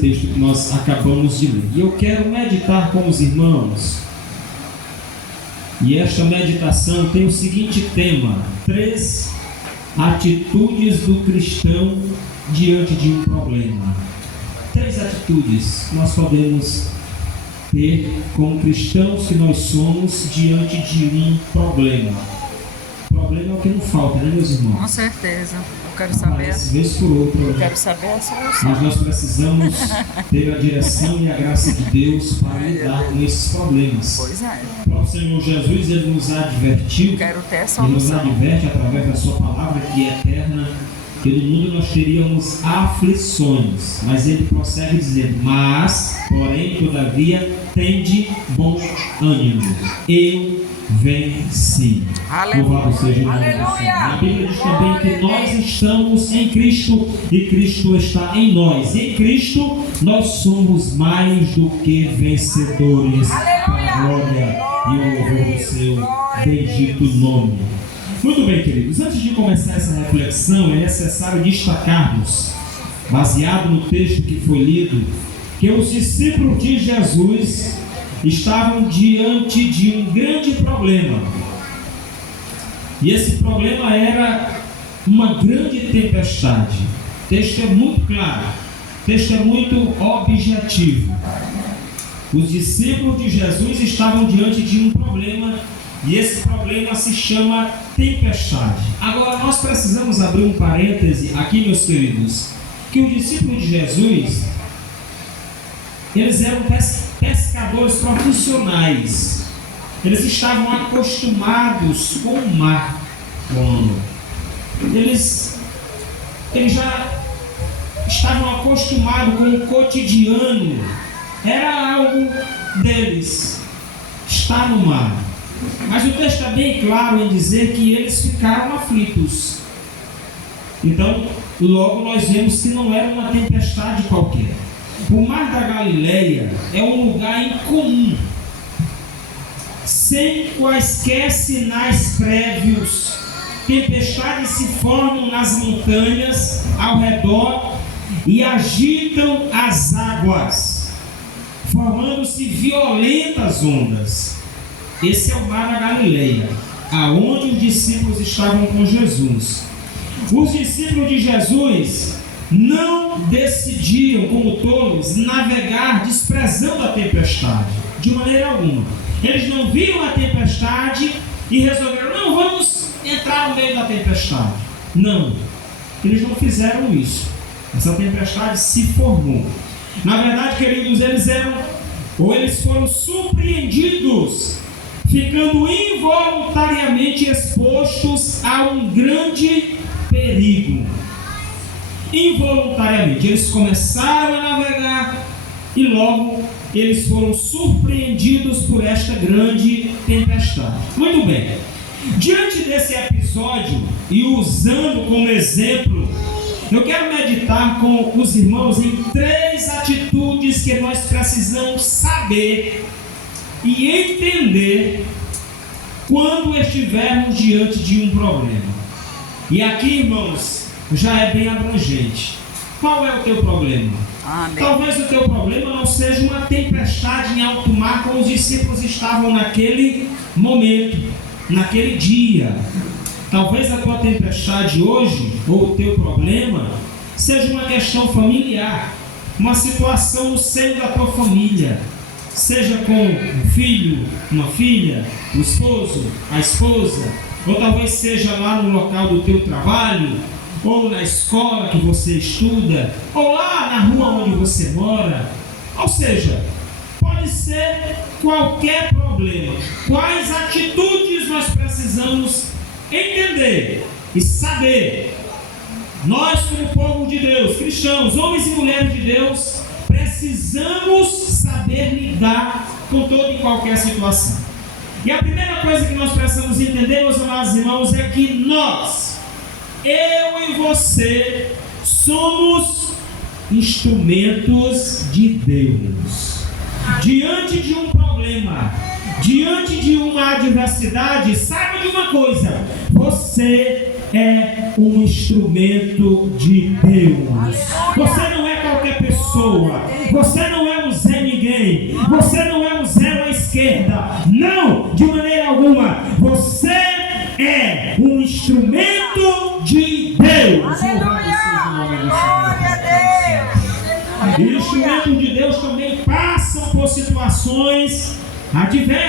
texto que nós acabamos de ler. E eu quero meditar com os irmãos. E esta meditação tem o seguinte tema: 3 atitudes do cristão diante de um problema. 3 atitudes que nós podemos ter como cristãos que nós somos diante de um problema. Problema é o que não falta, né, meus irmãos? Com certeza. Eu quero saber. Vez por outra. Eu quero saber a solução. Mas nós precisamos ter a direção e a graça de Deus para lidar com esses problemas. Pois é. O próprio Senhor Jesus, ele nos advertiu. Quero ter a Ele nos solução. adverte através da sua palavra, que é eterna, que no mundo nós teríamos aflições. Mas ele prossegue dizendo: mas, porém, todavia, tende bom ânimo. Eu venci. Louvado seja o nome do Senhor. A Bíblia diz também que nós estamos em Cristo e Cristo está em nós. Em Cristo nós somos mais do que vencedores. Para a glória e o louvor do seu bendito nome. Muito bem, queridos. Antes de começar essa reflexão, é necessário destacarmos, baseado no texto que foi lido, que os discípulos de Jesus estavam diante de um grande problema. E esse problema era uma grande tempestade. O texto é muito claro, o texto é muito objetivo. Os discípulos de Jesus estavam diante de um problema, e esse problema se chama tempestade. Agora nós precisamos abrir um parêntese aqui, meus queridos, que os discípulos de Jesus, eles eram pescadores profissionais. Eles estavam acostumados com o mar. Eles já estavam acostumados com o cotidiano. Era algo deles estar no mar. Mas o texto é bem claro em dizer que eles ficaram aflitos. Então, logo nós vemos que não era uma tempestade qualquer. O mar da Galileia é um lugar incomum, sem quaisquer sinais prévios. Tempestades se formam nas montanhas ao redor e agitam as águas, formando-se violentas ondas. Esse é o mar da Galileia, aonde os discípulos estavam com Jesus. Os discípulos de Jesus não decidiam, como tolos, navegar desprezando a tempestade, de maneira alguma. Eles não viram a tempestade e resolveram: não, vamos entrar no meio da tempestade. Não, eles não fizeram isso. Essa tempestade se formou. Na verdade, queridos, eles foram surpreendidos, ficando involuntariamente expostos a um grande perigo. Involuntariamente, eles começaram a navegar e logo eles foram surpreendidos por esta grande tempestade. Muito bem, diante desse episódio e usando como exemplo, eu quero meditar com os irmãos em 3 atitudes que nós precisamos saber e entender quando estivermos diante de um problema. E aqui, irmãos, já é bem abrangente. Qual é o teu problema? Amém. Talvez o teu problema não seja uma tempestade em alto mar, como os discípulos estavam naquele momento, naquele dia. Talvez a tua tempestade hoje, ou o teu problema, seja uma questão familiar, uma situação no seio da tua família, seja com um filho, uma filha, o esposo, a esposa, ou talvez seja lá no local do teu trabalho, ou na escola que você estuda, ou lá na rua onde você mora. Ou seja, pode ser qualquer problema. Quais atitudes nós precisamos entender e saber? Nós, como povo de Deus, cristãos, homens e mulheres de Deus, precisamos saber lidar com toda e qualquer situação. E a primeira coisa que nós precisamos entender, meus amados irmãos, é que nós, eu e você, somos instrumentos de Deus. Diante de um problema, diante de uma adversidade, saiba de uma coisa: você é um instrumento de Deus. Você não é qualquer pessoa. Você não é um Zé Ninguém. Você não é um zero à esquerda. Não, de maneira alguma. Você é um instrumento de Deus. E os instrumentos de Deus também passam por situações adversas.